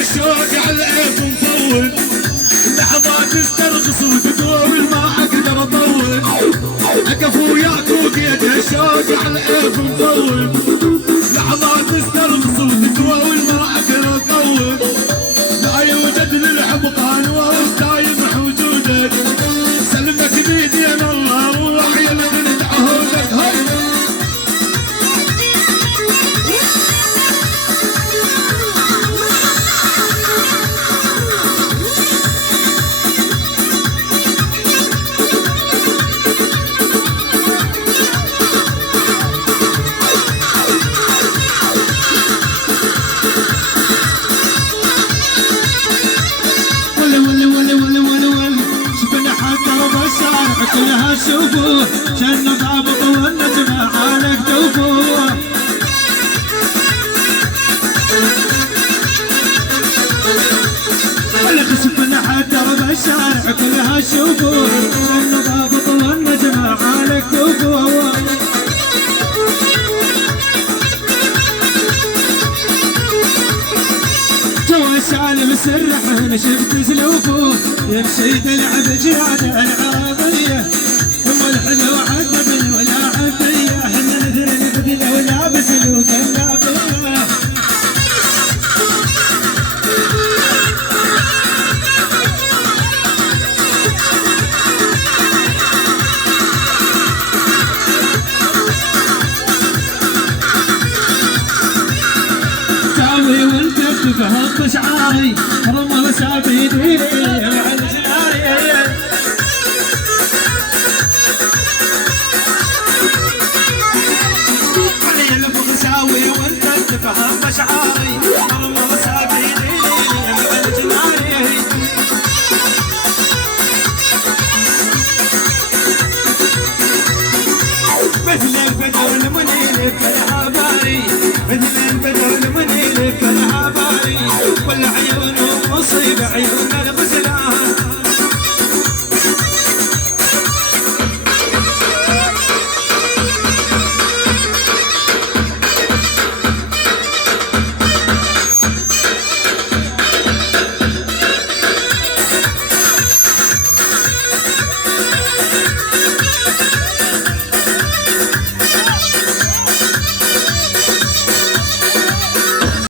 الشوق على العيب مطول، لحظات استرخص وتقول ما اقدر اطول، اقف وياك وقيت الشوق على العيب مطول، لحظات استرخص وتقول ما اقدر اطول، لا يوجد للحب قانون دايم حدودك، سلمك بيدين الله روح يلغي عهودك. هاي كلها شوفوه شن ضابط والنجمة عليك توفوه، ولك شفنا حد درب الشارع كلها شوفوه شن ضابط والنجمة عليك توفوه، جوا سالم سرحن شفت سلوفه يمشي تلعب جياده العربيه، والحلو عدد ولا عبيه احنا مثل نبذله ولابس سلوك اللعبيه. ساوي وانت بتفهم شعاري رمل سابي ديري مع الجناري، علي الفوق ساوي وانت بتفهم شعاري رمل سابي ديري مع الجناري، مثل البدر المنير كالعباري، مثل البدر المنير كالعباري، والعيون مصيب عيون